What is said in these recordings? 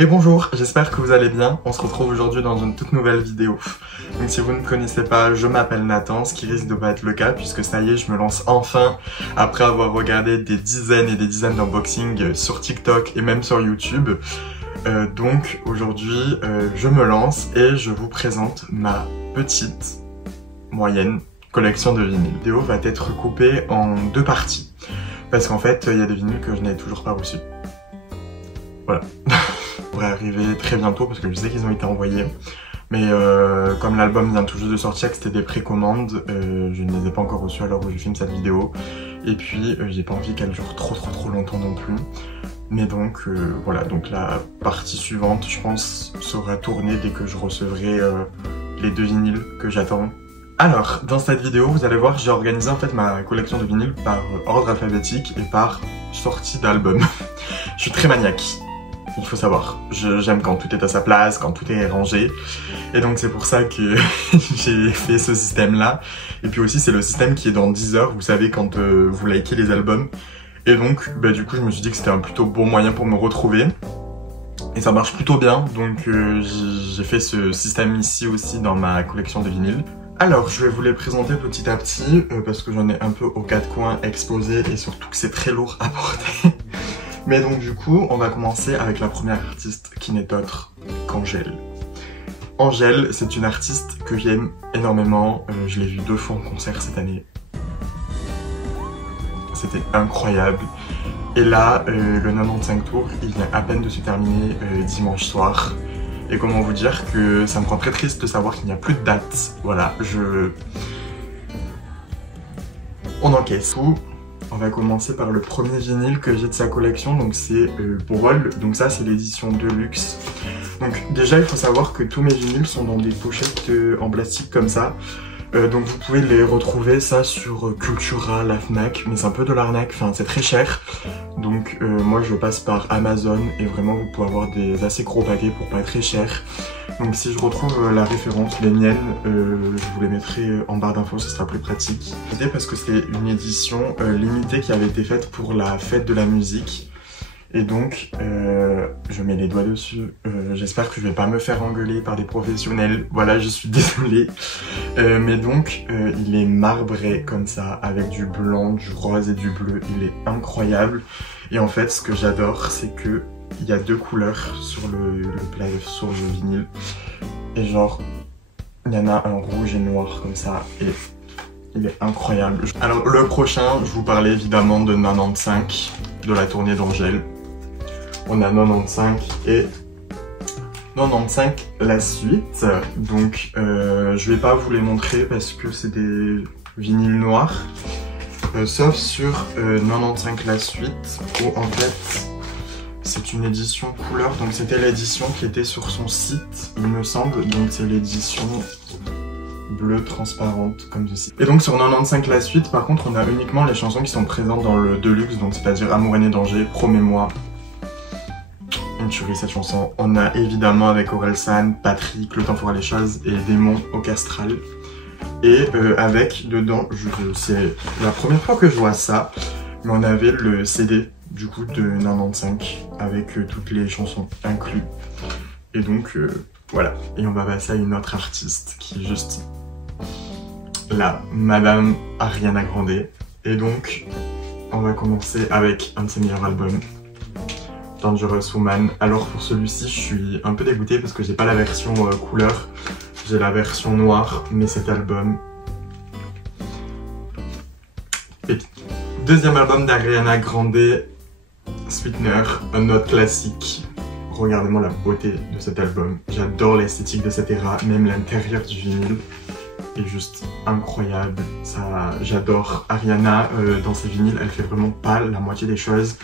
Et bonjour, j'espère que vous allez bien. On se retrouve aujourd'hui dans une toute nouvelle vidéo. Donc si vous ne me connaissez pas, je m'appelle Nathan, ce qui risque de pas être le cas puisque ça y est, je me lance enfin après avoir regardé des dizaines et des dizaines d'unboxings sur TikTok et même sur YouTube. Donc aujourd'hui, je me lance et je vous présente ma petite, moyenne collection de vinyles. La vidéo va être coupée en deux parties parce qu'en fait, il y a des vinyles que je n'ai toujours pas reçus. Voilà. Pourrait arriver très bientôt parce que je sais qu'ils ont été envoyés. Mais comme l'album vient tout juste de sortir, que c'était des précommandes, je ne les ai pas encore reçus à l'heure où je filme cette vidéo. Et puis j'ai pas envie qu'elle dure trop longtemps non plus. Mais donc voilà, donc la partie suivante, je pense, sera tournée dès que je recevrai les deux vinyles que j'attends. Alors, dans cette vidéo, vous allez voir, j'ai organisé en fait ma collection de vinyles par ordre alphabétique et par sortie d'album. Je suis très maniaque. Il faut savoir, j'aime quand tout est à sa place, quand tout est rangé. Et donc c'est pour ça que j'ai fait ce système-là. Et puis aussi c'est le système qui est dans Deezer, vous savez, quand vous likez les albums. Et donc du coup je me suis dit que c'était un plutôt bon moyen pour me retrouver. Et ça marche plutôt bien, donc j'ai fait ce système ici aussi dans ma collection de vinyles. Alors je vais vous les présenter petit à petit, parce que j'en ai un peu aux quatre coins exposés et surtout que c'est très lourd à porter. Mais donc du coup, on va commencer avec la première artiste qui n'est autre qu'Angèle. Angèle, c'est une artiste que j'aime énormément. Je l'ai vue 2 fois en concert cette année. C'était incroyable. Et là, le 95 tours, il vient à peine de se terminer dimanche soir. Et comment vous dire que ça me rend très triste de savoir qu'il n'y a plus de date. Voilà, on encaisse tout. On va commencer par le premier vinyle que j'ai de sa collection, donc c'est Brawl, donc ça c'est l'édition Deluxe. Donc déjà il faut savoir que tous mes vinyles sont dans des pochettes en plastique comme ça, donc vous pouvez les retrouver ça sur Cultura, la Fnac, mais c'est un peu de l'arnaque, enfin c'est très cher. Donc moi je passe par Amazon et vraiment vous pouvez avoir des assez gros paquets pour pas très cher. Donc si je retrouve la référence, les miennes, je vous les mettrai en barre d'infos, ce sera plus pratique. C'était parce que c'est une édition limitée qui avait été faite pour la fête de la musique. Et donc, je mets les doigts dessus. J'espère que je vais pas me faire engueuler par des professionnels. Voilà, je suis désolée. Mais donc, il est marbré comme ça, avec du blanc, du rose et du bleu. Il est incroyable. Et en fait, ce que j'adore, c'est que il y a 2 couleurs sur sur le vinyle. Et genre, il y en a un rouge et noir comme ça. Et il est incroyable. Alors, le prochain, je vous parlais évidemment de 95, de la tournée d'Angèle. On a 95 et 95 la suite. Donc je vais pas vous les montrer parce que c'est des vinyles noirs. Sauf sur 95 la suite où en fait c'est une édition couleur. Donc c'était l'édition qui était sur son site il me semble. Donc c'est l'édition bleue transparente comme ceci. Et donc sur 95 la suite par contre on a uniquement les chansons qui sont présentes dans le Deluxe. Donc c'est-à-dire Amour et né danger, Promets-moi. Une tuerie cette chanson. On a évidemment avec Orelsan, Patrick, Le temps fera les choses et Démon orchestral. Et avec dedans, c'est la première fois que je vois ça, mais on avait le CD du coup de 95 avec toutes les chansons incluses. Et donc voilà. Et on va passer à une autre artiste qui est juste là, Madame Ariana Grande. Et donc on va commencer avec un de ses meilleurs albums, Dangerous Woman. Alors pour celui-ci je suis un peu dégoûté parce que j'ai pas la version couleur, j'ai la version noire, mais cet album... Et deuxième album d'Ariana Grande, Sweetener, un autre classique. Regardez-moi la beauté de cet album, j'adore l'esthétique de cette era, même l'intérieur du vinyle est juste incroyable. J'adore Ariana dans ses vinyles, elle fait vraiment pas la moitié des choses.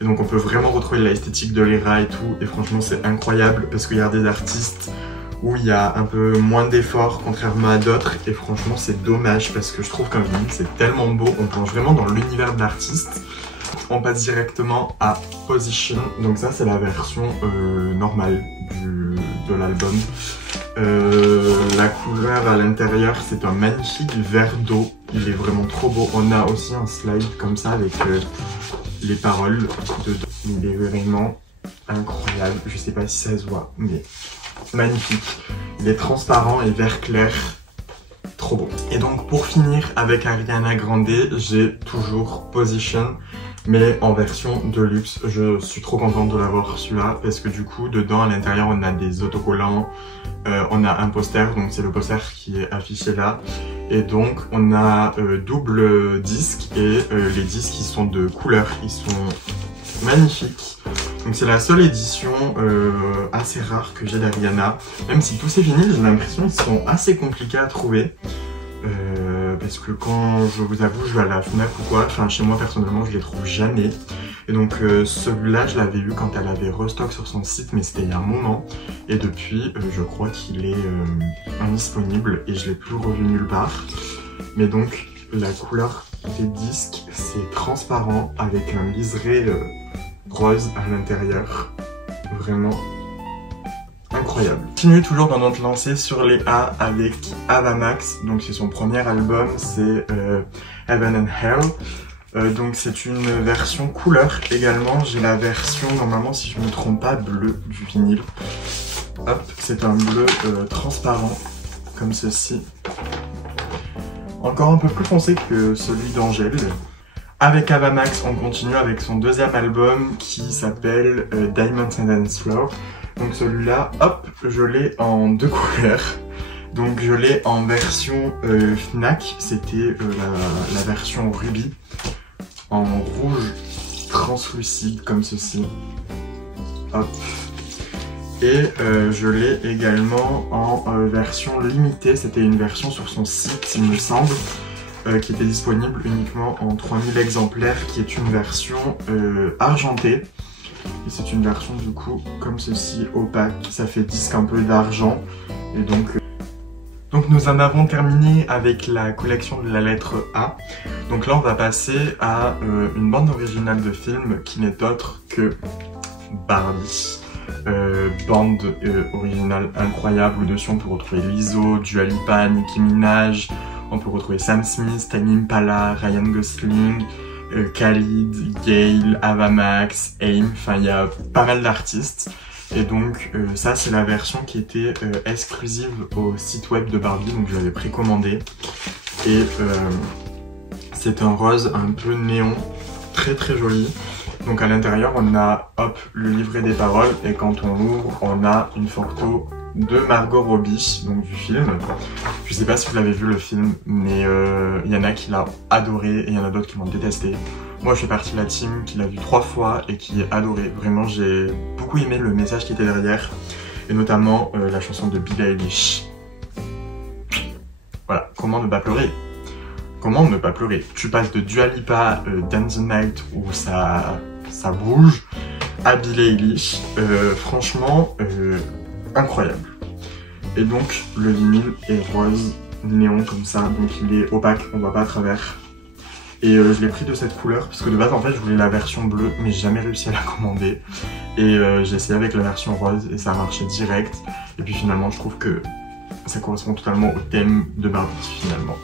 Et donc on peut vraiment retrouver l'esthétique de l'era et tout, et franchement c'est incroyable parce qu'il y a des artistes où il y a un peu moins d'efforts contrairement à d'autres, et franchement c'est dommage parce que je trouve qu'un vinyle c'est tellement beau, on plonge vraiment dans l'univers de l'artiste. On passe directement à Position, donc ça c'est la version normale de l'album. La couleur à l'intérieur c'est un magnifique vert d'eau, il est vraiment trop beau. On a aussi un slide comme ça avec les paroles dedans. Il est vraiment incroyable. Je sais pas si ça se voit, mais magnifique. Il est transparent et vert clair. Trop beau. Et donc pour finir avec Ariana Grande, j'ai toujours Position, mais en version de luxe. Je suis trop contente de l'avoir celui-là parce que du coup dedans à l'intérieur on a des autocollants, on a un poster, donc c'est le poster qui est affiché là. Et donc on a double disque et les disques ils sont de couleur, ils sont magnifiques. Donc c'est la seule édition assez rare que j'ai d'Ariana. Même si tous ces vinyles, j'ai l'impression qu'ils sont assez compliqués à trouver. Parce que quand je vous avoue, je vais à la Fnac ou quoi, enfin chez moi personnellement, je les trouve jamais. Et donc celui-là, je l'avais eu quand elle avait restock sur son site, mais c'était il y a un moment. Et depuis, je crois qu'il est indisponible et je l'ai plus revu nulle part. Mais donc la couleur des disques, c'est transparent avec un liseré rose à l'intérieur. Vraiment incroyable. Continue toujours dans notre lancée sur les A avec Ava Max. Donc c'est son premier album, c'est Heaven and Hell. Donc c'est une version couleur également. J'ai la version normalement, si je ne me trompe pas, bleu du vinyle. Hop, c'est un bleu transparent comme ceci. Encore un peu plus foncé que celui d'Angèle. Avec Ava Max, on continue avec son deuxième album qui s'appelle Diamonds and Dance Floor. Donc celui-là, hop, je l'ai en deux couleurs. Donc je l'ai en version Fnac, c'était la version Ruby, en rouge translucide comme ceci. Hop. Et je l'ai également en version limitée, c'était une version sur son site il me semble, qui était disponible uniquement en 3000 exemplaires, qui est une version argentée. Et c'est une version du coup comme ceci, opaque, ça fait disque un peu d'argent. Et donc nous en avons terminé avec la collection de la lettre A. Donc là on va passer à une bande originale de film qui n'est autre que Barbie. Bande originale incroyable, où dessus on peut retrouver Lizzo, Dua Lipa, Nicki Minaj, on peut retrouver Sam Smith, Tame Impala, Ryan Gosling, Khalid, Gayle, Ava Max, Aim, enfin il y a pas mal d'artistes. Et donc ça c'est la version qui était exclusive au site web de Barbie, donc je l'avais précommandé. Et c'est un rose un peu néon, très très joli. Donc à l'intérieur on a hop le livret des paroles et quand on l'ouvre on a une photo de Margot Robbie, donc du film. Je sais pas si vous l'avez vu le film, mais il y en a qui l'ont adoré et il y en a d'autres qui l'ont détesté. Moi je fais partie de la team qui l'a vu 3 fois et qui a adoré. Vraiment j'ai beaucoup aimé le message qui était derrière et notamment la chanson de Billie Eilish. Voilà, comment ne pas pleurer? Comment ne pas pleurer? Tu passes de Dua Lipa, Dance the Night où ça bouge à Billie Eilish, franchement incroyable. Et donc le vinyle est rose néon comme ça, donc il est opaque, on voit pas à travers. Et je l'ai pris de cette couleur parce que de base en fait je voulais la version bleue mais j'ai jamais réussi à la commander. Et j'ai essayé avec la version rose et ça marchait direct. Et puis finalement je trouve que ça correspond totalement au thème de Barbie finalement.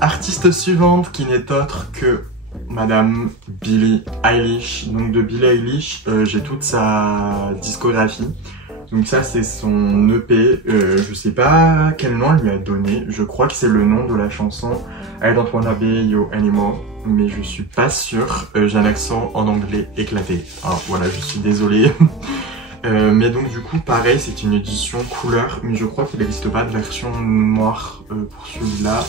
Artiste suivante qui n'est autre que Madame Billie Eilish. Donc de Billie Eilish, j'ai toute sa discographie. Donc ça c'est son EP, je sais pas quel nom elle lui a donné, je crois que c'est le nom de la chanson I Don't Wanna Be You Anymore, mais je suis pas sûr, j'ai un accent en anglais éclaté, alors voilà je suis désolé. Mais donc du coup pareil c'est une édition couleur, mais je crois qu'il n'existe pas de version noire pour celui-là,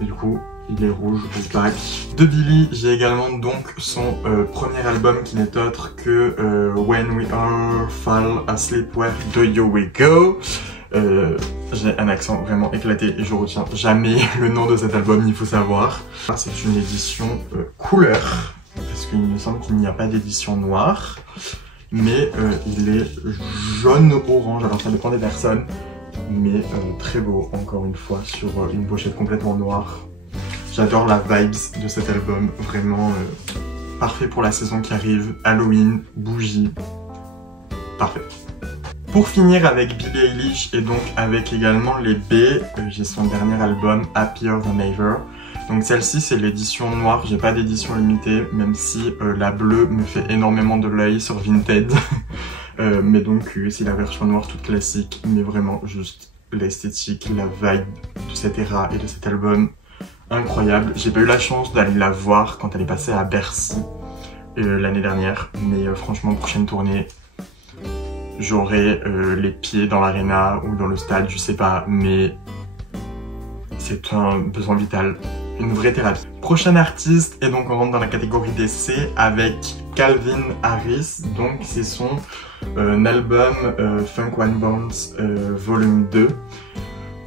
et du coup il est rouge opaque. De Billie, j'ai également donc son premier album qui n'est autre que When We All Fall Asleep Where Do You We Go. J'ai un accent vraiment éclaté et je retiens jamais le nom de cet album, il faut savoir. C'est une édition couleur, parce qu'il me semble qu'il n'y a pas d'édition noire, mais il est jaune-orange, alors ça dépend des personnes, mais très beau encore une fois sur une pochette complètement noire. J'adore la vibes de cet album, vraiment parfait pour la saison qui arrive, Halloween, bougie, parfait. Pour finir avec Billie Eilish et donc avec également les B, j'ai son dernier album Happier Than Ever. Donc celle-ci c'est l'édition noire, j'ai pas d'édition limitée, même si la bleue me fait énormément de l'œil sur Vinted. Mais donc c'est la version noire toute classique, mais vraiment juste l'esthétique, la vibe de cette era et de cet album, incroyable. J'ai pas eu la chance d'aller la voir quand elle est passée à Bercy l'année dernière, mais franchement prochaine tournée, j'aurai les pieds dans l'arena ou dans le stade, je sais pas, mais c'est un besoin vital, une vraie thérapie. Prochain artiste, et donc on rentre dans la catégorie des C avec Calvin Harris, donc c'est son album Funk One Bounce Volume 2,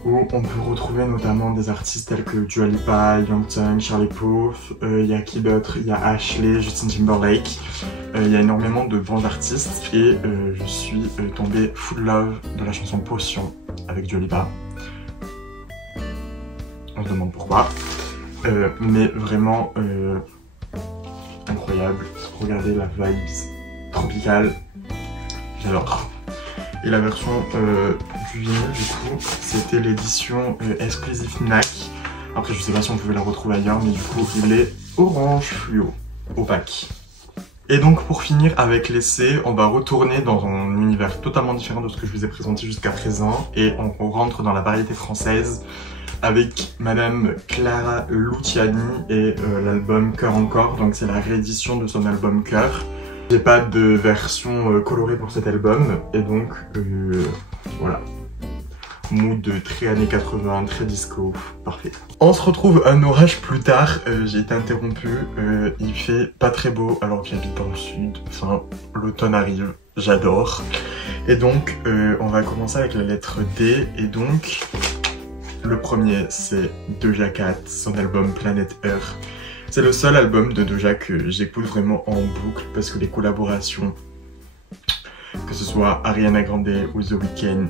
où on peut retrouver notamment des artistes tels que Dua Lipa, Young Thug, Charlie Puth, il y a qui d'autre, il y a Ashley, Justin Timberlake, il y a énormément de bons artistes et je suis tombé full love de la chanson Potion avec Dua Lipa. On se demande pourquoi, mais vraiment incroyable. Regardez la vibes tropicale, j'adore. Et la version du vinyle, du coup, c'était l'édition exclusive NAC. Après, je sais pas si on pouvait la retrouver ailleurs, mais du coup, il est orange fluo, opaque. Et donc, pour finir avec les C, on va retourner dans un univers totalement différent de ce que je vous ai présenté jusqu'à présent. Et on rentre dans la variété française avec Madame Clara Luciani et l'album Cœur encore. Donc, c'est la réédition de son album Cœur. J'ai pas de version colorée pour cet album, et donc voilà. Mood très années 80, très disco, parfait. On se retrouve un orage plus tard, j'ai été interrompu, il fait pas très beau alors que j'habite dans le sud, enfin l'automne arrive, j'adore. Et donc on va commencer avec la lettre D, et donc le premier c'est Doja Cat, son album Planet Earth. C'est le seul album de Doja que j'écoute vraiment en boucle parce que les collaborations, que ce soit Ariana Grande ou The Weeknd,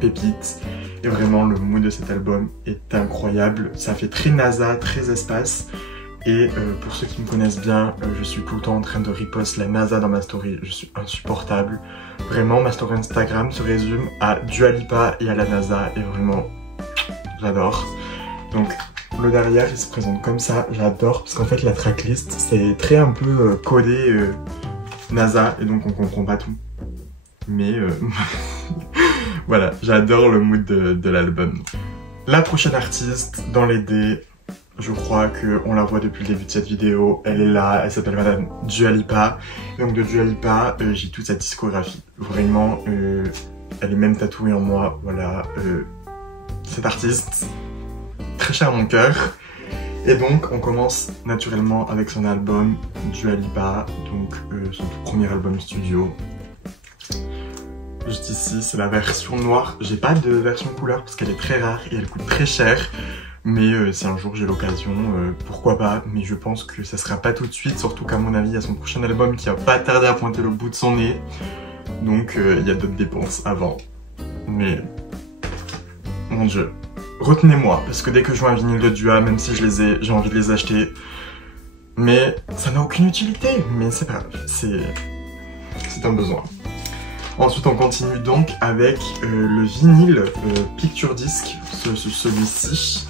pépite. Et vraiment le mood de cet album est incroyable. Ça fait très NASA, très espace. Et pour ceux qui me connaissent bien, je suis tout le temps en train de repost la NASA dans ma story. Je suis insupportable. Vraiment, ma story Instagram se résume à Dua Lipa et à la NASA. Et vraiment, j'adore. Donc le derrière il se présente comme ça, j'adore parce qu'en fait la tracklist c'est très un peu codé NASA et donc on comprend pas tout. Mais voilà, j'adore le mood de l'album. La prochaine artiste dans les D, je crois qu'on la voit depuis le début de cette vidéo, elle est là, elle s'appelle Madame Dua Lipa. Donc de Dua Lipa, j'ai toute sa discographie. Vraiment, elle est même tatouée en moi, voilà. Cette artiste, très cher à mon cœur. Et donc on commence naturellement avec son album Dua Lipa, donc son tout premier album studio. Juste ici c'est la version noire, j'ai pas de version couleur parce qu'elle est très rare et elle coûte très cher. Mais si un jour j'ai l'occasion, pourquoi pas, mais je pense que ça sera pas tout de suite, surtout qu'à mon avis il y a son prochain album qui va pas tarder à pointer le bout de son nez. Donc il y a d'autres dépenses avant. Mais mon dieu. Retenez-moi, parce que dès que je vois un vinyle de Dua, même si je les ai, j'ai envie de les acheter. Mais ça n'a aucune utilité, mais c'est pas grave, c'est un besoin. Ensuite on continue donc avec le vinyle Picture Disc, celui-ci.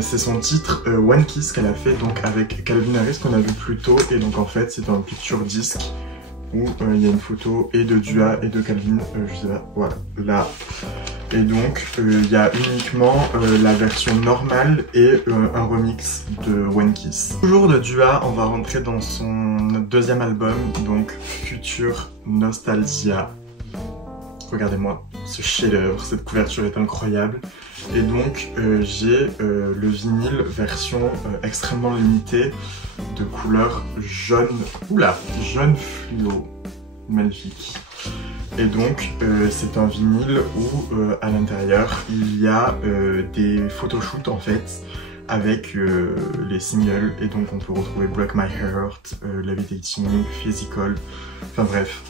C'est son titre One Kiss qu'elle a fait donc avec Calvin Harris qu'on a vu plus tôt. Et donc en fait c'est un Picture Disc où il y a une photo et de Dua et de Calvin, je sais pas, voilà, là. Et donc il y a uniquement la version normale et un remix de One Kiss. Toujours de Dua, on va rentrer dans son deuxième album, donc Future Nostalgia. Regardez-moi ce chef-d'œuvre, cette couverture est incroyable. Et donc j'ai le vinyle version extrêmement limitée de couleur jaune, oula, jaune fluo, magnifique. Et donc c'est un vinyle où à l'intérieur il y a des photoshoots en fait avec les singles, et donc on peut retrouver Break My Heart, Levitating, Physical, enfin bref.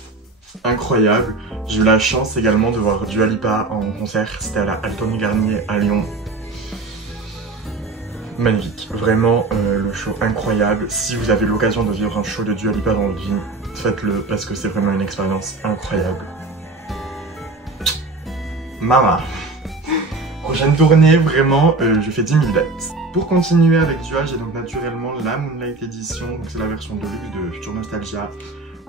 Incroyable. J'ai eu la chance également de voir Dua Lipa en concert, c'était à la Altony Garnier à Lyon. Magnifique, vraiment le show incroyable. Si vous avez l'occasion de vivre un show de Dua Lipa dans votre vie, faites-le parce que c'est vraiment une expérience incroyable. Mama. Prochaine tournée, vraiment, je fais 10 000 dates. Pour continuer avec Dua, j'ai donc naturellement la Moonlight Edition, donc c'est la version deluxe de Future Nostalgia,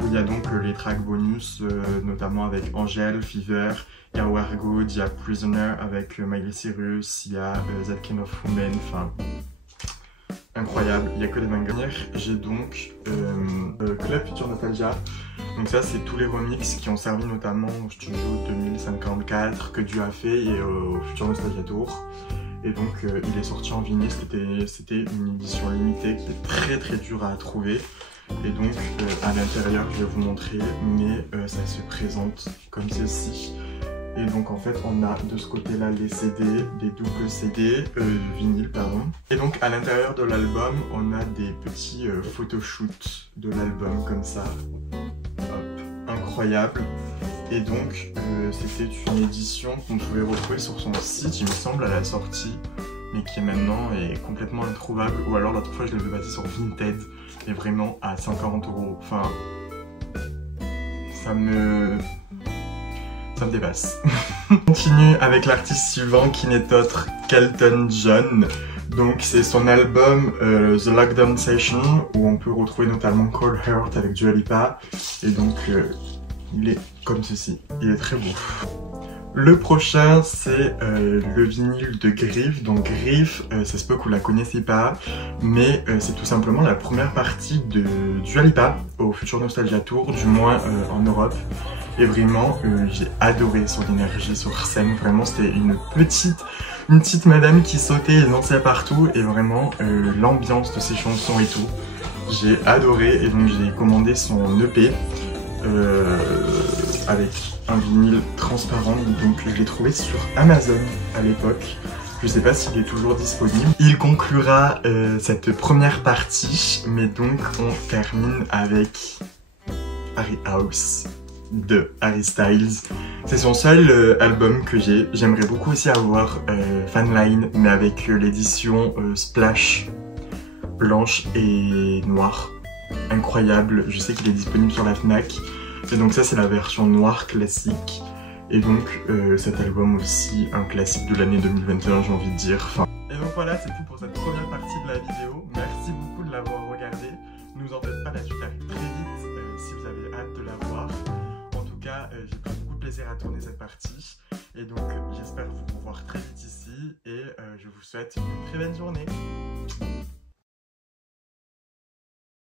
où il y a donc les tracks bonus, notamment avec Angel, Fever, il y a Wargo, il y a Prisoner avec Miley Cyrus, il y a That Kind of Woman, enfin incroyable, il n'y a que des bangers. J'ai donc Club Future Nostalgia, donc ça c'est tous les remixes qui ont servi notamment au Studio 2054 que Dua a fait et au Future Nostalgia Tour. Et donc il est sorti en vinyle, c'était une édition limitée qui est très dure à trouver. Et donc à l'intérieur je vais vous montrer, mais ça se présente comme ceci. Et donc en fait on a de ce côté là les CD, des doubles CD, vinyle pardon. Et donc à l'intérieur de l'album on a des petits photoshoots de l'album comme ça. Hop, incroyable. Et donc c'était une édition qu'on pouvait retrouver sur son site il me semble à la sortie, mais qui maintenant est complètement introuvable. Ou alors l'autre fois je l'avais passé sur Vinted, et vraiment à 140 €. Enfin, ça me dépasse. On continue avec l'artiste suivant qui n'est autre qu'Elton John. Donc c'est son album The Lockdown Session, où on peut retrouver notamment Cold Heart avec Dua Lipa. Et donc il est comme ceci, il est très beau. Le prochain c'est le vinyle de Griff. Donc Griff, ça se peut que vous la connaissez pas, mais c'est tout simplement la première partie de Dua Lipa au Future Nostalgia Tour, du moins en Europe. Et vraiment, j'ai adoré son énergie sur scène. Vraiment, c'était une petite madame qui sautait et dansait partout. Et vraiment, l'ambiance de ses chansons et tout, j'ai adoré. Et donc, j'ai commandé son EP avec un vinyle transparent. Donc, je l'ai trouvé sur Amazon à l'époque. Je sais pas s'il est toujours disponible. Il conclura cette première partie. Mais donc, on termine avec Harry House de Harry Styles. C'est son seul album que j'ai. J'aimerais beaucoup aussi avoir Fanline, mais avec l'édition Splash blanche et noire. Incroyable. Je sais qu'il est disponible sur la Fnac. Et donc ça c'est la version noire classique. Et donc cet album aussi, un classique de l'année 2021 j'ai envie de dire. Enfin... Et donc voilà, c'est tout pour cette première partie de la vidéo. Merci beaucoup de l'avoir regardé. Ne vous en faites pas, la suite arrive très vite si vous avez hâte de la voir. J'ai pris beaucoup de plaisir à tourner cette partie et donc j'espère vous revoir très vite ici et je vous souhaite une très belle journée.